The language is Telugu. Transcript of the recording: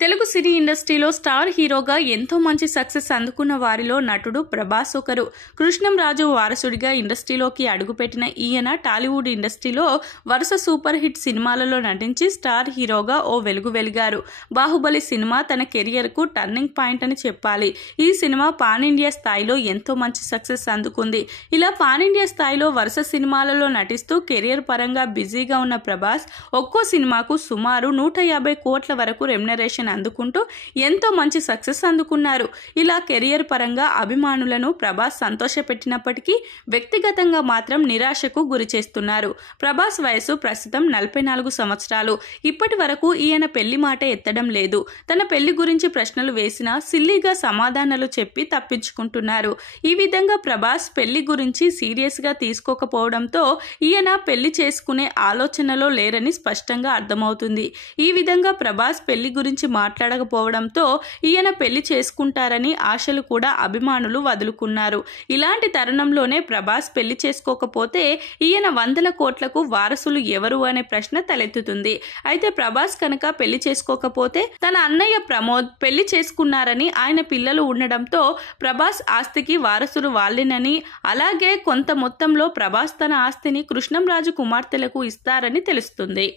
తెలుగు సినీ ఇండస్ట్రీలో స్టార్ హీరోగా ఎంతో మంచి సక్సెస్ అందుకున్న వారిలో నటుడు ప్రభాస్ ఒకరు. కృష్ణంరాజు వారసుడిగా ఇండస్ట్రీలోకి అడుగుపెట్టిన ఈయన టాలీవుడ్ ఇండస్ట్రీలో వరుస సూపర్ హిట్ సినిమాలలో నటించి స్టార్ హీరోగా ఓ వెలుగు వెలిగారు. బాహుబలి సినిమా తన కెరియర్కు టర్నింగ్ పాయింట్ అని చెప్పాలి. ఈ సినిమా పాన్ ఇండియా స్థాయిలో ఎంతో మంచి సక్సెస్ అందుకుంది. ఇలా పాన్ ఇండియా స్థాయిలో వరుస సినిమాలలో నటిస్తూ కెరియర్ పరంగా బిజీగా ఉన్న ప్రభాస్ ఒక్కో సినిమాకు సుమారు 150 కోట్ల వరకు రెమ్యునరేషన్ అందుకుంటూ ఎంతో మంచి సక్సెస్ అందుకున్నారు. ఇలా కెరియర్ పరంగా అభిమానులను ప్రభాస్ సంతోషపెట్టినప్పటికీ వ్యక్తిగతంగా మాత్రం నిరాశకు గురి చేస్తున్నారు. ప్రభాస్ వయసు ప్రస్తుతం 44 సంవత్సరాలు. ఇప్పటి వరకు ఈయన పెళ్లి మాట ఎత్తడం లేదు. తన పెళ్లి గురించి ప్రశ్నలు వేసినా సిల్లీగా సమాధానాలు చెప్పి తప్పించుకుంటున్నారు. ఈ విధంగా ప్రభాస్ పెళ్లి గురించి సీరియస్ గా తీసుకోకపోవడంతో ఈయన పెళ్లి చేసుకునే ఆలోచనలో లేరని స్పష్టంగా అర్థమవుతుంది. ఈ విధంగా ప్రభాస్ పెళ్లి గురించి మాట్లాడకపోవడంతో ఈయన పెళ్లి చేసుకుంటారని ఆశలు కూడా అభిమానులు వదులుకున్నారు. ఇలాంటి తరుణంలోనే ప్రభాస్ పెళ్లి చేసుకోకపోతే ఈయన 100 కోట్లకు వారసులు ఎవరు అనే ప్రశ్న తలెత్తుతుంది. అయితే ప్రభాస్ కనుక పెళ్లి చేసుకోకపోతే తన అన్నయ్య ప్రమోద్ పెళ్లి చేసుకున్నారని, ఆయన పిల్లలు ఉండడంతో ప్రభాస్ ఆస్తికి వారసులు వాళ్ళేనని, అలాగే కొంత మొత్తంలో ప్రభాస్ తన ఆస్తిని కృష్ణంరాజు కుమార్తెలకు ఇస్తారని తెలుస్తుంది.